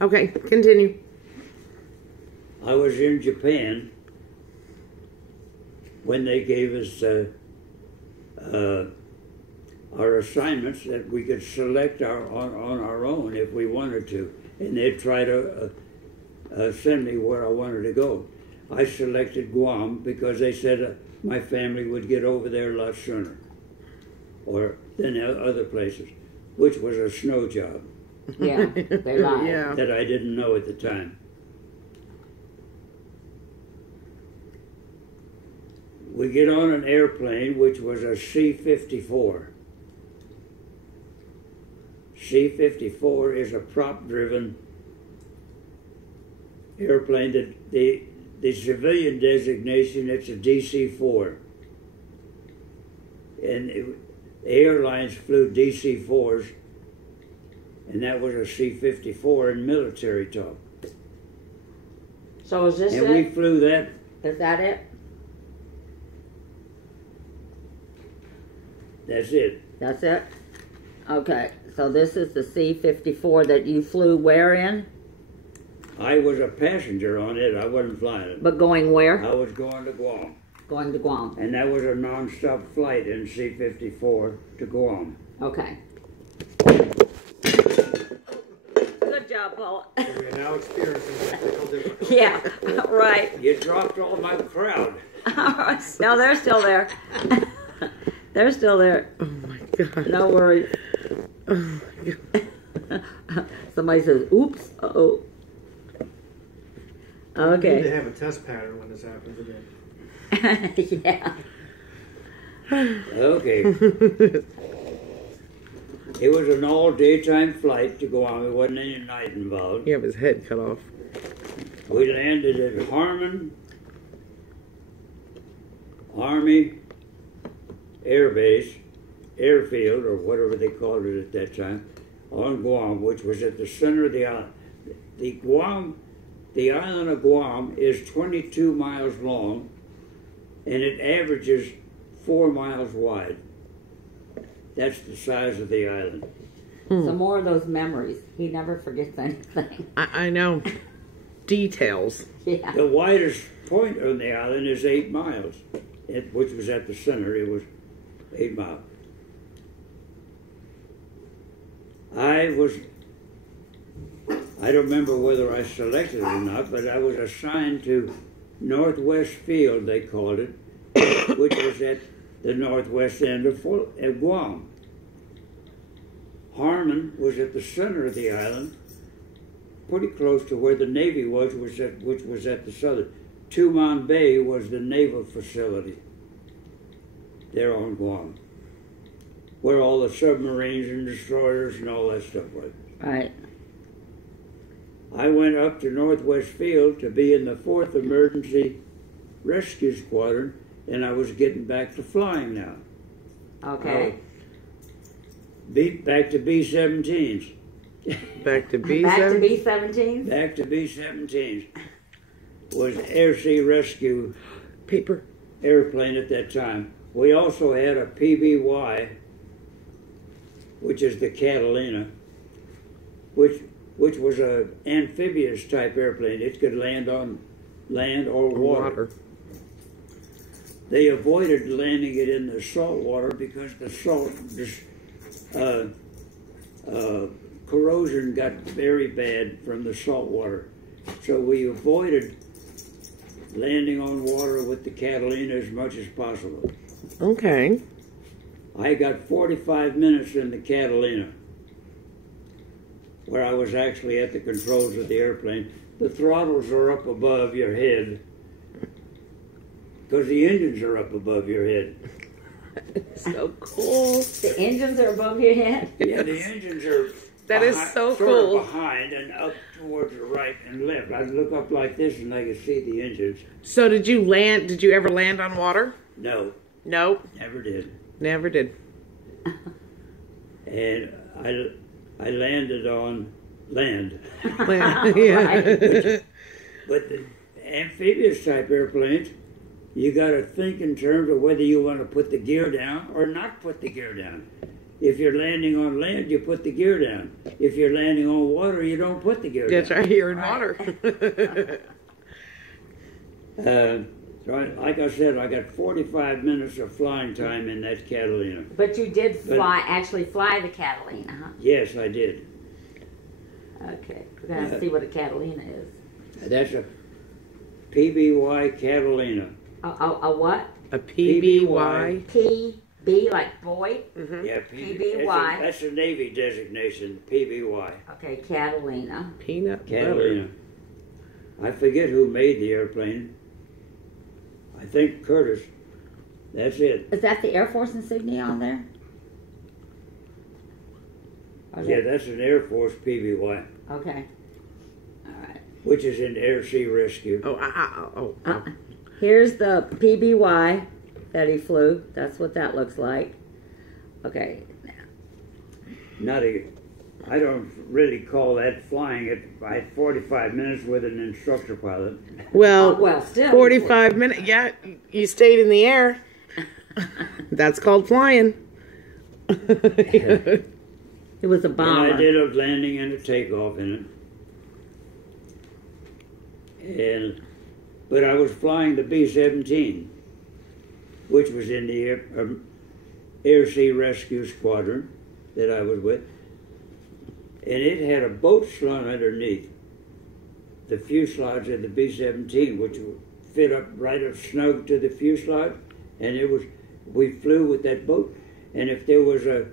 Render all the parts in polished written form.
Okay, continue. I was in Japan when they gave us our assignments that we could select on our own if we wanted to, and they'd try to send me where I wanted to go. I selected Guam because they said my family would get over there a lot sooner, or than other places, which was a snow job. Yeah, they lied. Yeah. That I didn't know at the time. We get on an airplane, which was a C-54. C-54 is a prop-driven airplane. That the civilian designation, it's a DC-4. And the airlines flew DC-4s, and that was a C-54 in military talk. So is this And it? we flew that. Is that it? That's it. That's it? Okay, so this is the C-54 that you flew where in? I was a passenger on it. I wasn't flying it. But going where? I was going to Guam. Going to Guam. And that was a non-stop flight in C-54 to Guam. Okay. Good job, Paul. We're now experiencing technical difficulties. Yeah, right. You dropped all my crowd. No, they're still there. They're still there. Oh my God. No worries. Oh my God. Somebody says, oops, uh-oh. We need to Okay. have a test pattern when this happens again. Yeah. Okay. It was an all-daytime flight to Guam. There wasn't any night involved. You have his head cut off. We landed at Harmon Army Air Base, Airfield, or whatever they called it at that time, on Guam, which was at the center of the island. The island of Guam is 22 miles long, and it averages 4 miles wide. That's the size of the island. Some more of those memories. He never forgets anything. I know. Details. Yeah. The widest point on the island is 8 miles, which was at the center. It was 8 miles. I don't remember whether I selected it or not, but I was assigned to Northwest Field, they called it, which was at the northwest end of Guam. Harmon was at the center of the island, pretty close to where the Navy was, which was at the southern. Tumon Bay was the naval facility there on Guam, where all the submarines and destroyers and all that stuff was. Right. I went up to Northwest Field to be in the 4th Emergency Rescue Squadron, and I was getting back to flying now. Okay. Back to B-17s. Back to B7. Back to B-17? Back to B-17s. Was Air Sea Rescue Paper. airplane at that time. We also had a PBY, which is the Catalina, which was an amphibious type airplane. It could land on land or water. They avoided landing it in the salt water because the salt corrosion got very bad from the salt water. So we avoided landing on water with the Catalina as much as possible. Okay. I got 45 minutes in the Catalina, where I was actually at the controls of the airplane. The throttles are up above your head, because the engines are up above your head. So cool. The engines are above your head? Yeah, the engines are That is so sort cool. of behind and up towards the right and left. I'd look up like this and I could see the engines. So did you land? Did you ever land on water? No, No. never did. Never did. And I landed on land. Land. Yeah. But the amphibious type airplanes, you got to think in terms of whether you want to put the gear down or not put the gear down. If you're landing on land, you put the gear down. If you're landing on water, you don't put the gear That's down. right, you're in Right. water. So like I said, I got 45 minutes of flying time in that Catalina. But you did actually fly the Catalina, huh? Yes, I did. Okay, we're gonna see what a Catalina is. That's a PBY Catalina. A what? A PBY. PB like boy? Mm-hmm. Yeah, PBY. That's a Navy designation, PBY. Okay, Catalina. Peanut Catalina. I forget who made the airplane. I think Curtis. That's it. Is that the Air Force insignia on there? Or is Yeah, that- that's an Air Force PBY, Okay. All right. which is in Air Sea Rescue. Oh. Here's the PBY that he flew. That's what that looks like. Okay. I don't really call that flying it by 45 minutes with an instructor pilot. Well, Still. 45 minutes. Yeah, you stayed in the air. That's called flying. It was a And bomber. I did a landing and a takeoff in it. But I was flying the B-17, which was in the Air Sea Rescue Squadron that I was with. And it had a boat slung underneath the fuselage of the B-17, which would fit up right up snug to the fuselage. And we flew with that boat. And if there was a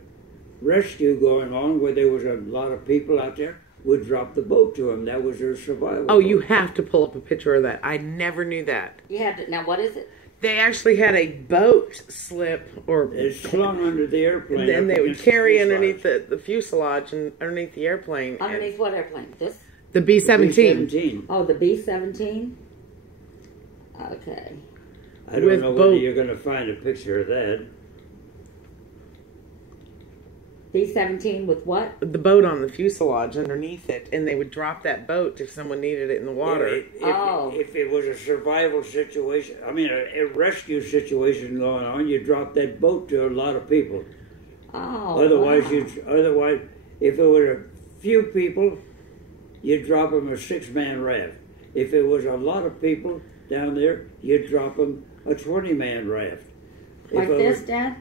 rescue going on where there was a lot of people out there, we'd drop the boat to them. That was their survival. Oh, boat. you have to pull up a picture of that. I never knew that. You had to, now what is it? They actually had a boat slip, or It's slung under the airplane. and up they would against the carry fuselage. underneath the fuselage and underneath the airplane. Underneath what airplane? This? The B-17. B-17. Oh, the B-17? Okay. I don't With know boat. whether you're going to find a picture of that. B-17 with what? The boat on the fuselage underneath it, and they would drop that boat if someone needed it in the water. If it was a survival situation, I mean a rescue situation going on, you drop that boat to a lot of people. Oh. Otherwise, wow. if it were a few people, you'd drop them a 6-man raft. If it was a lot of people down there, you'd drop them a 20-man raft. Like If it this, was- Dad?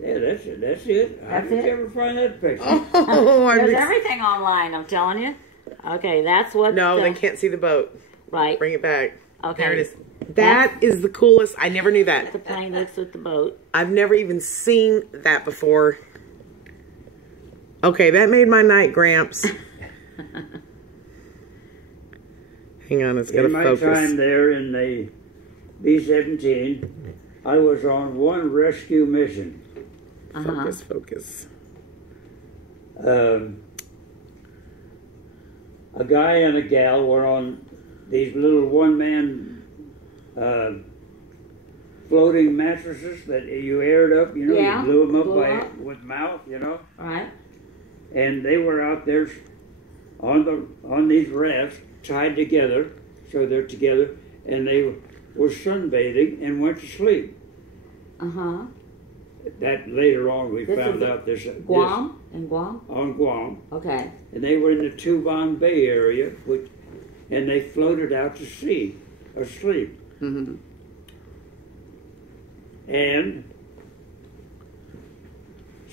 Yeah, that's it. That's it. How That's did it? you ever find that picture? Oh, There's everything online, I'm telling you. Okay, that's what... no, they can't see the boat. Right. Bring it back. Okay. There it is. That is the coolest. I never knew that. The plane looks with the boat. I've never even seen that before. Okay, that made my night, Gramps. Hang on, it's got to In my focus. time there in the B-17, I was on one rescue mission. Focus. A guy and a gal were on these little one-man floating mattresses that you aired up, you know, Yeah, you blew them blew up with mouth, you know. Right. And they were out there on these rafts tied together, so they're together, and they were sunbathing and went to sleep. Uh-huh. That later on we This found is out this Guam? In Guam? on Guam, Okay. and they were in the Cuban Bay area, and they floated out to sea, asleep. Mm-hmm. And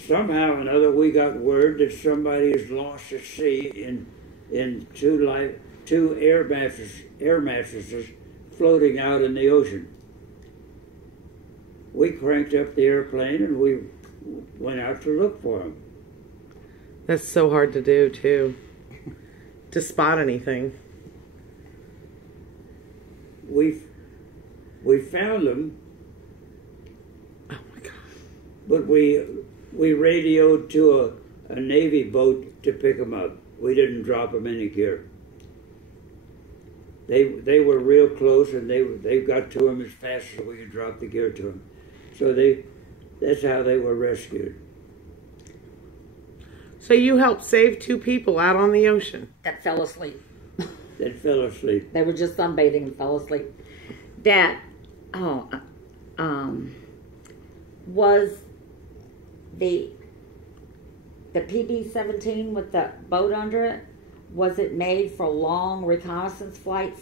somehow or another, we got word that somebody is lost at sea in two air mattresses floating out in the ocean. We cranked up the airplane and we went out to look for them. That's so hard to do, too. To spot anything. We found them, Oh, my God. but we radioed to a Navy boat to pick them up. We didn't drop them any gear. They were real close, and they got to them as fast as we could drop the gear to them. So that's how they were rescued. So you helped save 2 people out on the ocean. That fell asleep. That fell asleep. They were just sunbathing and fell asleep. Dad, oh, Was the PB-17 with the boat under it, was it made for long reconnaissance flights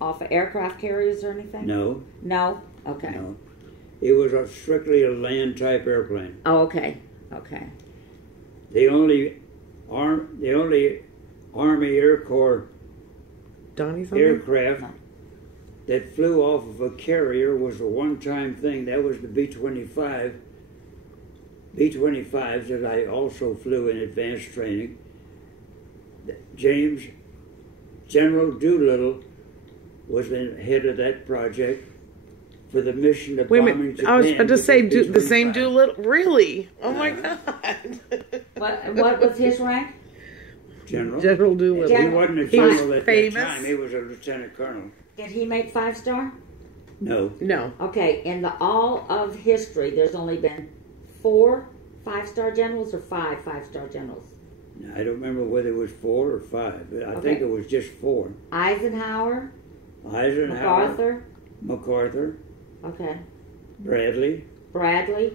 off of aircraft carriers or anything? No. No? Okay. No. It was strictly a land type airplane. Oh, okay. Okay. The only Army Air Corps Donnie's on there? aircraft that flew off of a carrier was a one-time thing. That was the B-25. B-25s that I also flew in advanced training. General Doolittle was the head of that project for the mission of Wait a bombing minute. Japan. I was about to with say, the the same B-25. Doolittle? Really? Oh my God. What was his rank? General. General Doolittle. He General. wasn't a He was general at famous. that time. He was a lieutenant colonel. Did he make 5-star? No. No. Okay, in the all of history, there's only been 4 5-star generals or 5 5-star generals. I don't remember whether it was 4 or 5. But I Okay. think it was just 4. Eisenhower, Eisenhower, MacArthur, okay, Bradley. Bradley,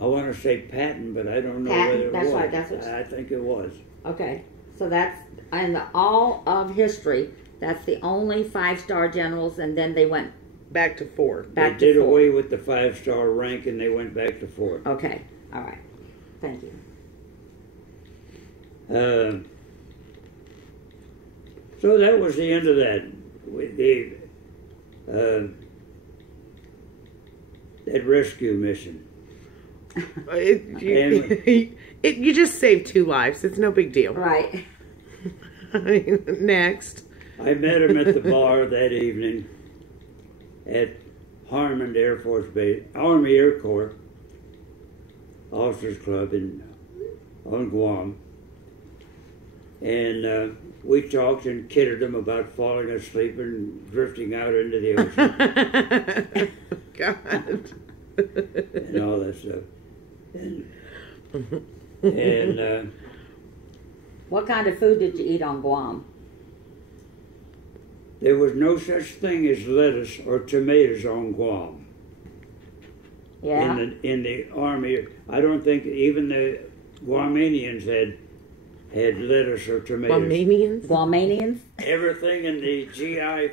I want to say Patton, but I don't know Patton, whether it that's was. right, that's what- I think it was. okay. So that's, in the all of history, that's the only 5-star generals, and then they went Back to 4. back They did to 4. away with the 5-star rank and they went back to 4. Okay, all right. Thank you. So that was the end of that. With that rescue mission. You just saved 2 lives. It's no big deal. Right. Next. I met him at the bar that evening at Harmon Air Force Base, Army Air Corps Officers Club on Guam. And we talked and kidded him about falling asleep and drifting out into the ocean God. and all that stuff. And What kind of food did you eat on Guam? there was no such thing as lettuce or tomatoes on Guam. Yeah. In the Army, I don't think even the Guamanians had lettuce or tomatoes. Guamanians? Guamanians? Everything in the GI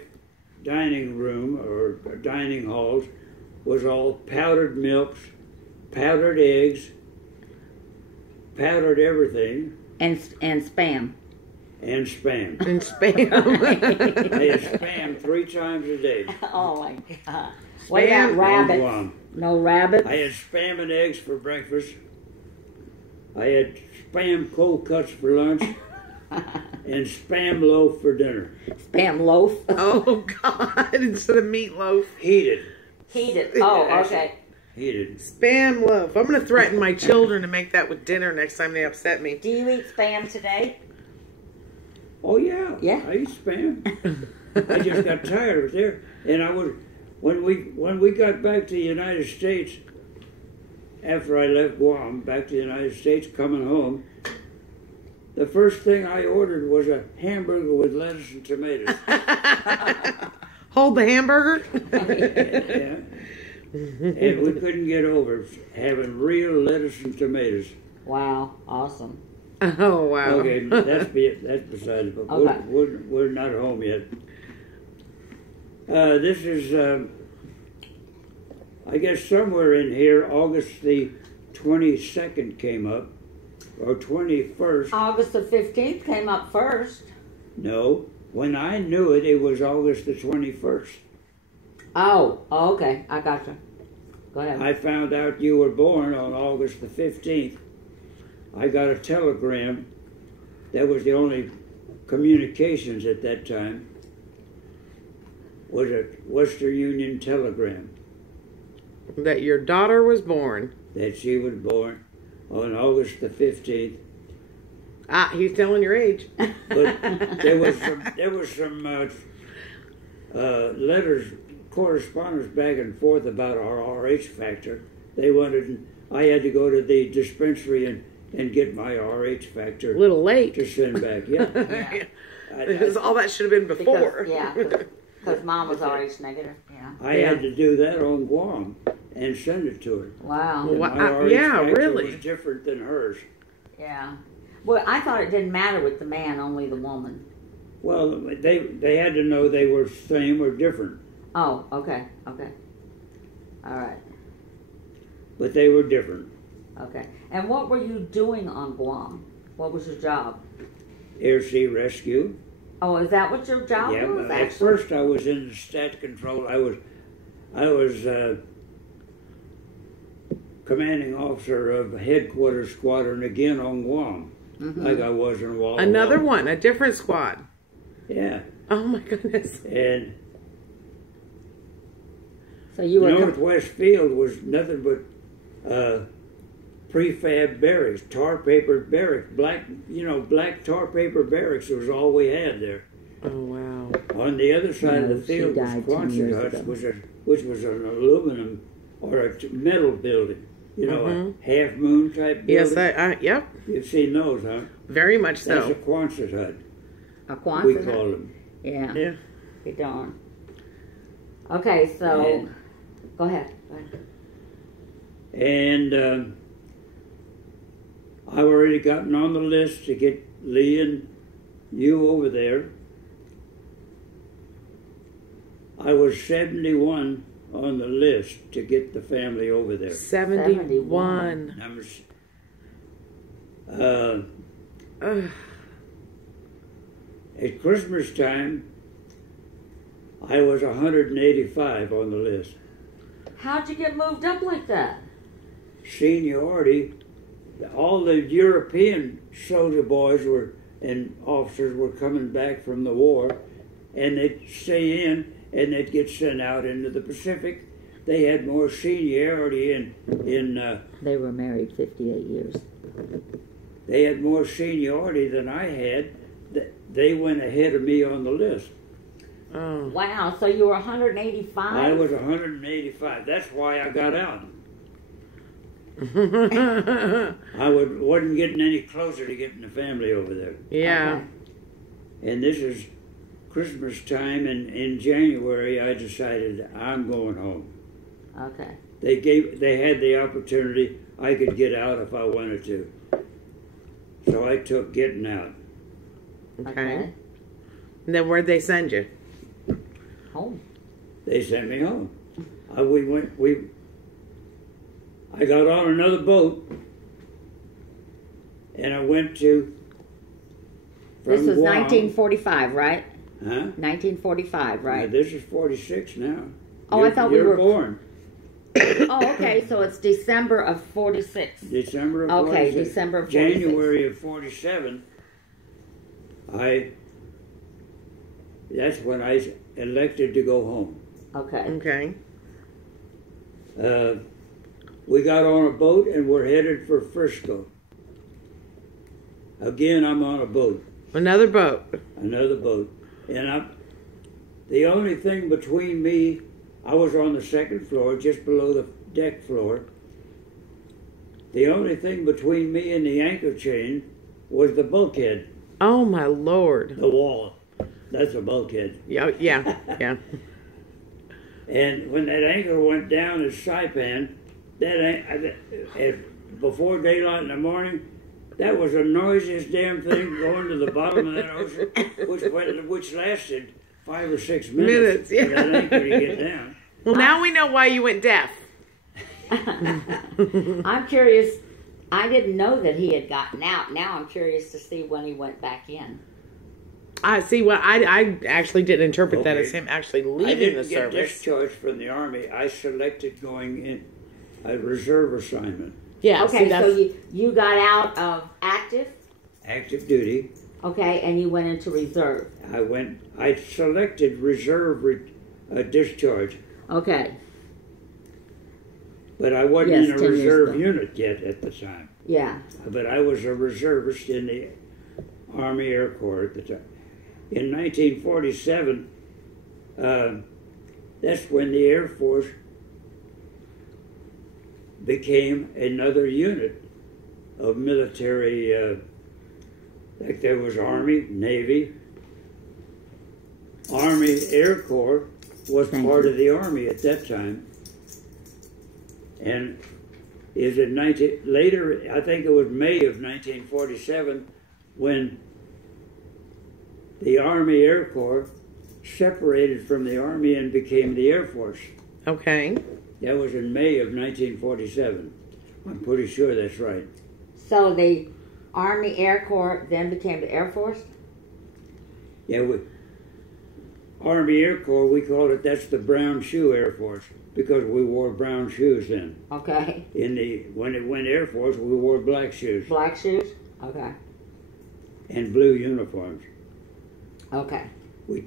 dining room or dining halls was all powdered milks, powdered eggs, powdered everything, And spam. and spam. And spam. I had spam 3 times a day. Oh my God. What about Spam? rabbits? Guam. No rabbits? I had spam and eggs for breakfast. I had spam cold cuts for lunch, and spam loaf for dinner. Spam loaf? Oh, God. Instead of meatloaf. Heated. Heated. Oh, okay. Heated. Spam loaf. I'm going to threaten my children to make that with dinner next time they upset me. Do you eat spam today? Oh yeah. Yeah. I eat spam. I just got tired of it there. And I was when we got back to the United States after I left Guam, back to the United States, coming home, the first thing I ordered was a hamburger with lettuce and tomatoes. Hold the hamburger? Yeah. And we couldn't get over having real lettuce and tomatoes. Wow. Awesome. Oh, wow. Okay, that's beside it, but Okay. we're not home yet. This is, I guess somewhere in here, August the 22nd came up, or 21st. August the 15th came up first. No, when I knew it, it was August the 21st. Oh, okay. I gotcha. Go ahead. I found out you were born on August the 15th. I got a telegram. That was the only communications at that time. Was a Western Union telegram That your daughter was born. that she was born on August the 15th. Ah, he's telling your age. But there was some letters, correspondence back and forth about our RH factor. They wanted, I had to go to the dispensary and get my RH factor A little late. to send back. Yeah. Yeah. Because all that should have been before. Because, yeah. Because Mom was RH negative. Yeah. I had to do that on Guam and send it to her. Wow. And Wow, my RH yeah, factor really? was different than hers. Yeah. Well, I thought it didn't matter with the man, only the woman. Well, they had to know they were same or different, Oh, okay. Okay. All right. but they were different. Okay. And what were you doing on Guam? What was your job? Air Sea Rescue. Oh, is that what your job Yeah, was? but at first I was in the stat control. I was commanding officer of headquarters squadron again on Guam, like I was in Walla Another Walla. one, a different squad. Yeah, Oh my goodness. and So you were. Northwest Field was nothing but prefab barracks, tar paper barracks, black tar paper barracks was all we had there. Oh wow. On the other side of No, the field she was died 10 Quonset years huts, ago. which was an aluminum or a metal building. You know, a half moon type building. Yes, yep, You've seen those, huh? very much That's a so. Quonset hut, A we Quonset? call them. Yeah. Yeah. Be darn. Okay, so And- go ahead. Go ahead. And I've already gotten on the list to get Lee and you over there. I was 71 on the list to get the family over there. 71. Numbers. Ugh. At Christmas time, I was 185 on the list. How'd you get moved up like that? Seniority, all the European soldier boys and officers were coming back from the war, and they'd stay in and they'd get sent out into the Pacific. They had more seniority in They were married 58 years. they had more seniority than I had. They went ahead of me on the list. Oh. Wow, so you were 185? I was 185. That's why I got out. I wasn't getting any closer to getting the family over there. Yeah. Okay. And this is Christmas time, and in January I decided I'm going home. Okay. They had the opportunity. I could get out if I wanted to. So I took getting out. Okay. And then where'd they send you? Home. They sent me home. I got on another boat, and I went to. This was Guam. 1945, right? Huh? 1945, right? Now, this is 46 now. Oh, I thought we you're were- born Oh, okay, so it's December of 46. December of Okay, 46. December of 46. January of 47. That's when I elected to go home. Okay. Okay. We got on a boat and we're headed for Frisco. Again, I'm on a boat, Another boat. another boat, and the only thing between me, I was on the second floor, just below the deck floor. The only thing between me and the anchor chain was the bulkhead, Oh my Lord. the wall. That's a bulkhead. Yeah, yeah, yeah. And when that anchor went down at Saipan, before daylight in the morning, that was the noisiest damn thing going to the bottom of that ocean, which lasted 5 or 6 minutes Yeah. for that anchor to get down. Well, now we know why you went deaf. I'm curious. I didn't know that he had gotten out. Now I'm curious to see when he went back in. I see. Well, I actually didn't interpret that Okay. as him actually I leaving didn't the get service. discharged from the Army. I selected going in a reserve assignment, Yeah. Okay, see, so that's, you got out of active, active duty. okay, and you went into reserve. I selected reserve discharge, Okay, but I wasn't Yes, in a 10 years reserve ago. unit yet at the time. yeah. But I was a reservist in the Army Air Corps at the time. In 1947, that's when the Air Force became another unit of military, like there was Army, Navy, Army Air Corps was Thank part you. of the Army at that time. And is it later, I think it was May of 1947, when the Army Air Corps separated from the Army and became the Air Force. Okay. That was in May of 1947. I'm pretty sure that's right. So the Army Air Corps then became the Air Force? Yeah, Army Air Corps, we called it, that's the brown shoe Air Force, because we wore brown shoes then. Okay. When it went Air Force, we wore black shoes. Black shoes? Okay. And blue uniforms. Okay. We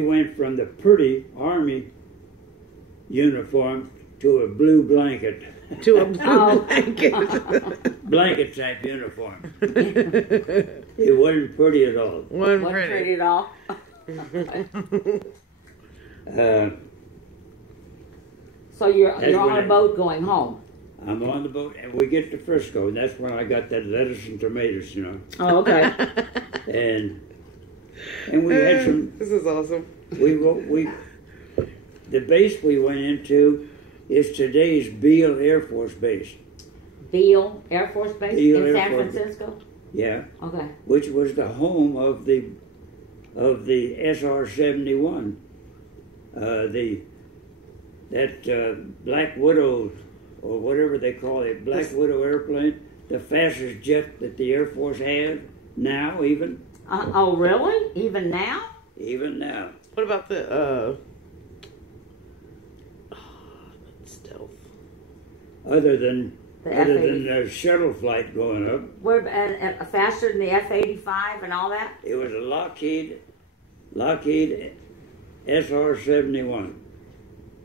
went from the pretty Army uniform to a blue blanket. To a blue Oh. blanket. Blanket type uniform. It wasn't pretty at all. One Wasn't pretty. pretty at all. So you're That's on when a boat going home. I'm on the boat, and we get to Frisco, and that's when I got that lettuce and tomatoes, you know. Oh, okay. And we had some. This is awesome. The base we went into is today's Beale Air Force Base. Beale Air Force Base Beale in Air San Force. Francisco? Yeah, Okay. which was the home of the SR-71, Black Widow, or whatever they call it, Black Widow airplane, the fastest jet that the Air Force had now, even Oh, really? Even now? now. What about the stealth? Other than The other F-80. than the shuttle flight going up, And faster than the F-85 and all that? it was a Lockheed SR-71.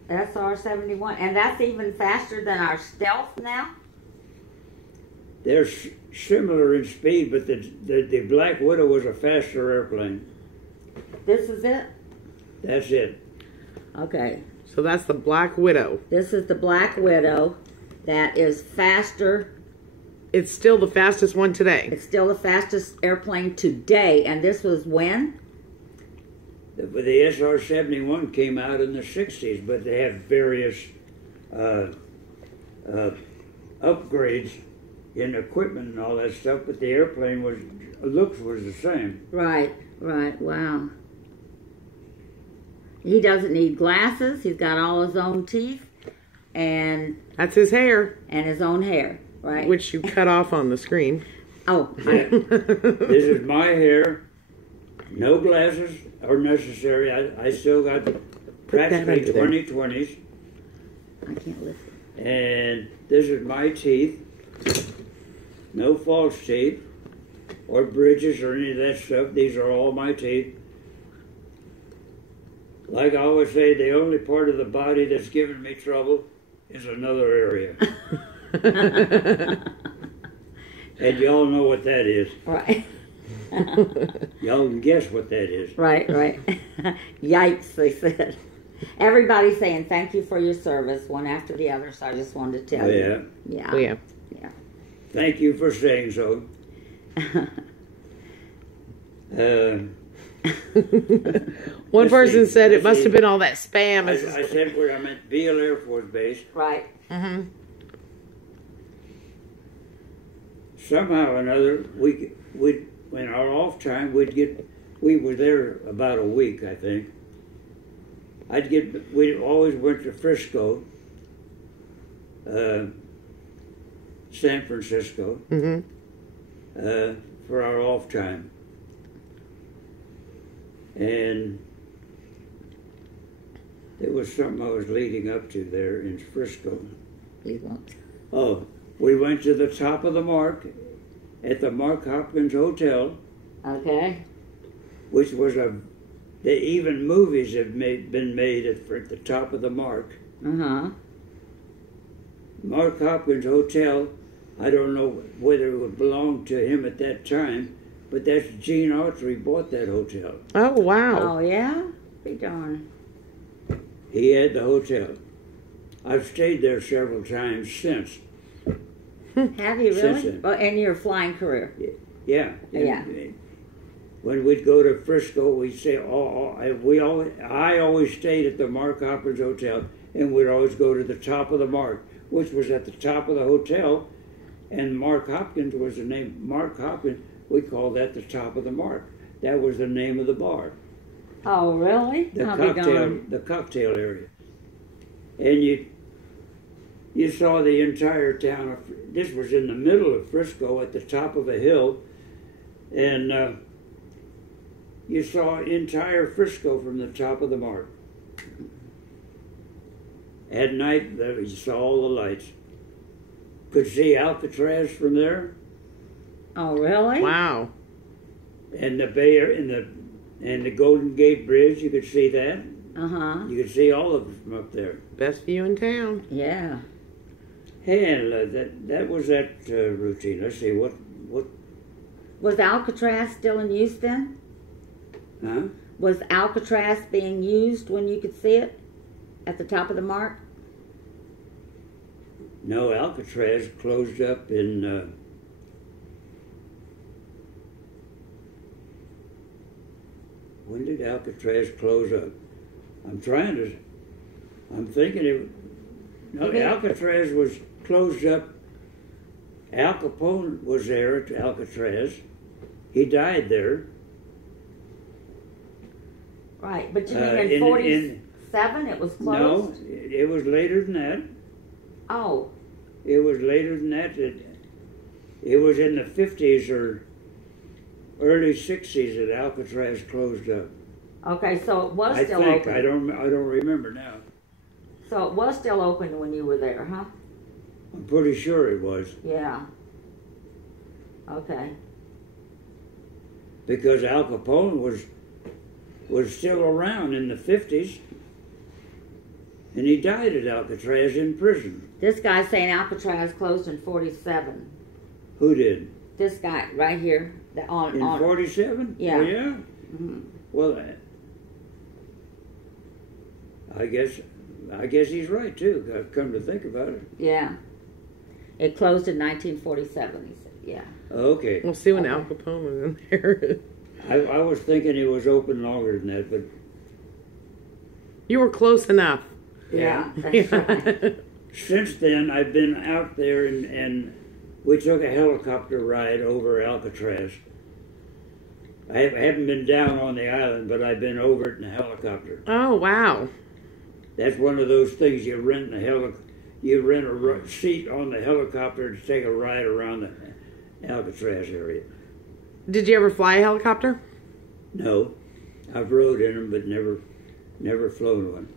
SR-71. And that's even faster than our stealth now? They're similar in speed, but the Black Widow was a faster airplane. This is it? That's it. Okay. So that's the Black Widow. This is the Black Widow that is faster. It's still the fastest one today. It's still the fastest airplane today. And this was when? The SR-71 came out in the 60s, but they had various upgrades in equipment and all that stuff, but the airplane looks was the same. Right. Wow. He doesn't need glasses. He's got all his own teeth and That's his hair, his own hair, right? which you cut off on the screen. Oh, This is my hair. No glasses are necessary. I still got practically under there. 20/20s. I can't listen. And this is my teeth. No false teeth or bridges or any of that stuff. These are all my teeth. Like I always say, the only part of the body that's giving me trouble is another area. And y'all know what that is. Right. Y'all can guess what that is. Right. Yikes, they said. Everybody's saying thank you for your service, one after the other, so I just wanted to tell you. Yeah. Oh, yeah. Thank you for saying so. One Let's person see. said it Let's must see. have been all that spam. I said where I meant Beale Air Force Base. Right. Mm-hmm. Somehow or another, we in our off time, we were there about a week, I think. We always went to Frisco, San Francisco, for our off time. And there was something I was leading up to there in Frisco. Please won't. Oh, we went to the top of the Mark at the Mark Hopkins Hotel, Okay. which was even movies have been made at the top of the Mark. Uh-huh. Mark Hopkins Hotel, I don't know whether it would belong to him at that time, but that's Gene Autry bought that hotel. Oh, wow. Oh, yeah? Be darn. He had the hotel. I've stayed there several times since. Have you Since really? then. Well, in your flying career? Yeah. Yeah. when we'd go to Frisco, we'd say, I always stayed at the Mark Hopkins Hotel, and we'd always go to the top of the Mark, which was at the top of the hotel, and Mark Hopkins was the name. Mark Hopkins, we called that the top of the Mark. That was the name of the bar. Oh, really? The cocktail area. And you saw the entire town of, this was in the middle of Frisco at the top of a hill, and you saw entire Frisco from the top of the Mark. At night, you saw all the lights. Could see Alcatraz from there. Oh, really? Wow. And the Bay Area, and the Golden Gate Bridge, you could see that. Uh-huh. You could see all of it from up there. Best view in town. Yeah. And that was that routine. Let's see, what... Was Alcatraz still in use then? Huh? Was Alcatraz being used when you could see it at the top of the Mark? No, Alcatraz closed up in... when did Alcatraz close up? I'm thinking it... No, Alcatraz was closed up. Al Capone was there at Alcatraz. He died there. Right, but you mean in 47 it was closed? No, it was later than that. Oh. It was later than that. It was in the 50s or early 60s that Alcatraz closed up. Okay, so it was still I think. open. I don't remember now. So it was still open when you were there, huh? I'm pretty sure it was. Yeah. Okay. Because Al Capone was still around in the 50s, and he died at Alcatraz in prison. This guy's saying Alcatraz closed in 47. Who did? This guy right here. In 47? Yeah. Oh, yeah? Mm-hmm. Well, I guess he's right, too. I've come to think about it. Yeah. It closed in 1947, he said. Yeah. Okay. We'll see when Al Capone was in there. I was thinking it was open longer than that, but... You were close enough. Yeah, that's right. Since then, I've been out there, and we took a helicopter ride over Alcatraz. I haven't been down on the island, but I've been over it in a helicopter. Oh, wow. That's one of those things you rent a seat on the helicopter to take a ride around the Alcatraz area. Did you ever fly a helicopter? No, I've rode in them, but never flown one.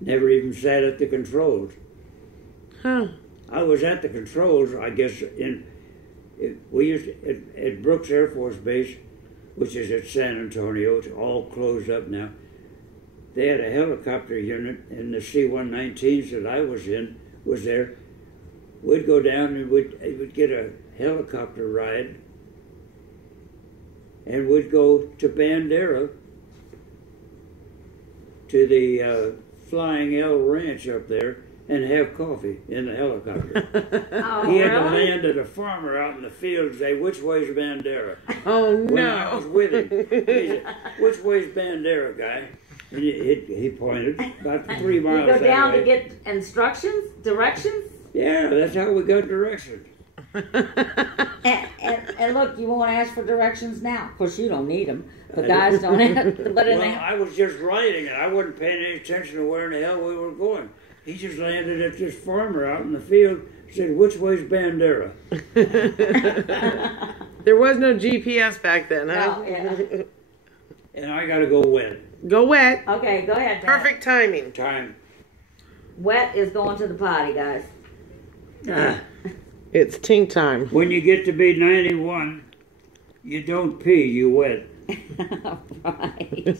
Never even sat at the controls. Huh. I was at the controls, I guess, at Brooks Air Force Base, which is at San Antonio. It's all closed up now. They had a helicopter unit, and the C-119s that I was there. We'd go down and we'd get a helicopter ride, and we'd go to Bandera, to the Flying L Ranch up there, and have coffee in the helicopter. Oh, He had to really? land at a farmer out in the field and say, "Which way's Bandera?" Oh, When I no. was with him, he said, "Which way's Bandera, guy?" And he pointed about 3 miles You go that down way. to get directions? Yeah, that's how we got directions. And look, you won't ask for directions now. Of course, you don't need them. But guys don't have. But in Well, the, I was just riding it. I wasn't paying any attention to where in the hell we were going. He just landed at this farmer out in the field, said, "Which way's Bandera?" There was no GPS back then, huh? oh, yeah. And I got to go wet. Go wet. Okay, go ahead. Dan. Perfect timing. Time. Wet is going to the potty, guys. Ah. It's tink time. When you get to be 91, you don't pee, you wet. Right.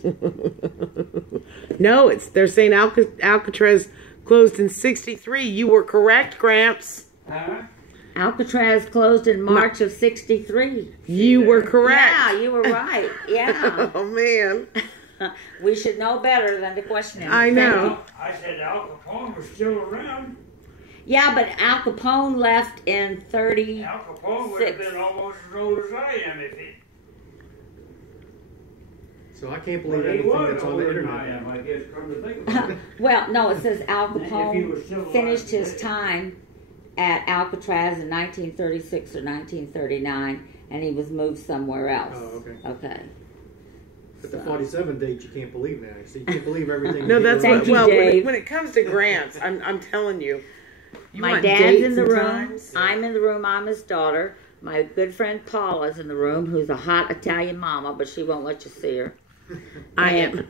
No, they're saying Alcatraz closed in 63. You were correct, Gramps. Huh? Alcatraz closed in March of 63. You were correct. Yeah, you were right. Yeah. Oh, man. We should know better than to question him. I know. I said Al Capone was still around. Yeah, but Al Capone left in 30. Al Capone would have been almost as old as I am if he. So I can't believe Well, he anything was that's on the older than internet. I am, I guess, come to think about it. Well, no, it says Al If he was Capone still alive finished his today. time at Alcatraz in 1936 or 1939, and he was moved somewhere else. Oh, okay. Okay. But the 47 date, you can't believe now. So you can't believe everything. No, you hear that's Thank what. you, Well, Dave. when it comes to grants, I'm telling you. You My want dad's dates in the and room. times? I'm in the room. I'm his daughter. My good friend Paula's in the room, who's a hot Italian mama, but she won't let you see her. I am.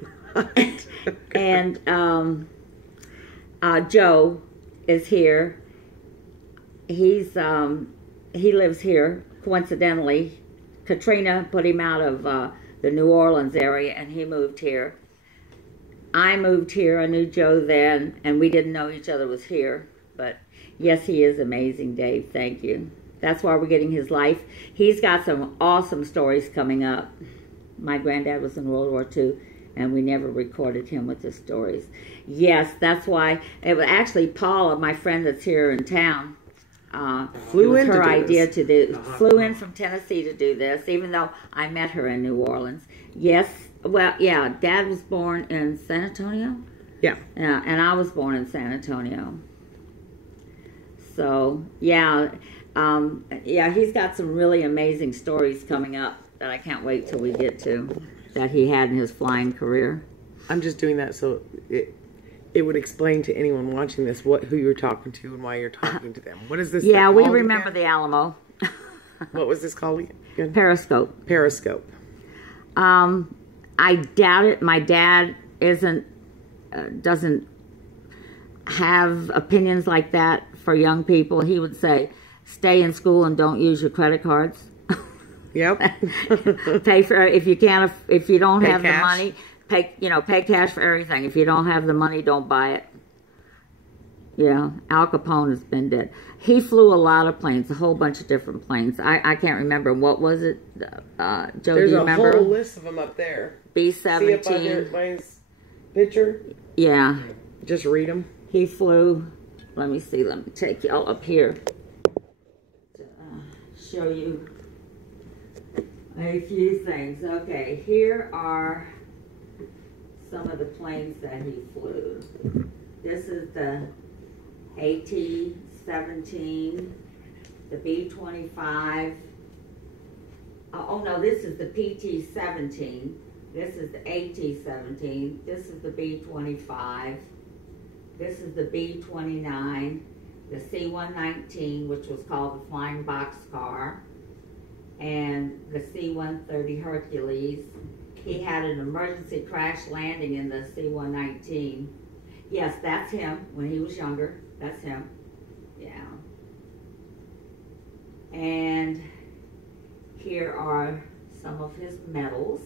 And Joe is here. He lives here. Coincidentally, Katrina put him out of the New Orleans area, and he moved here. I moved here. I knew Joe then, and we didn't know each other was here. But yes, he is amazing, Dave. Thank you. That's why we're getting his life. He's got some awesome stories coming up. My granddad was in World War II, and we never recorded him with his stories. Yes, that's why. It was actually Paula, my friend that's here in town. Flew it in was to her do idea this. to do. Flew in from Tennessee to do this, even though I met her in New Orleans. Yes, well, yeah. Dad was born in San Antonio. Yeah. Yeah, and I was born in San Antonio. So yeah, yeah. He's got some really amazing stories coming up that I can't wait till we get to, that he had in his flying career. I'm just doing that so it would explain to anyone watching this who you're talking to and why you're talking to them. What is this? Yeah, we called remember again? the Alamo. What was this called again? Periscope. Periscope. I doubt it. My dad doesn't have opinions like that for young people. He would say, stay in school and don't use your credit cards. Yep. Pay for, if you don't Pay have cash. the money, pay cash for everything. If you don't have the money, don't buy it. Yeah, Al Capone has been dead. He flew a lot of planes, a whole bunch of different planes. I can't remember. What was it? Joe, There's do you a remember? whole list of them up there. See up on B-17. my picture? Yeah, Just read them. he flew. Let me see. Let me take y'all up here to show you a few things. Okay, here are some of the planes that he flew. This is the AT-17, the B-25. Oh no, this is the PT-17. This is the AT-17. This is the B-25. This is the B-29. The C-119, which was called the Flying Boxcar, and the C-130 Hercules. He had an emergency crash landing in the C-119. Yes, that's him when he was younger. That's him. Yeah. And here are some of his medals.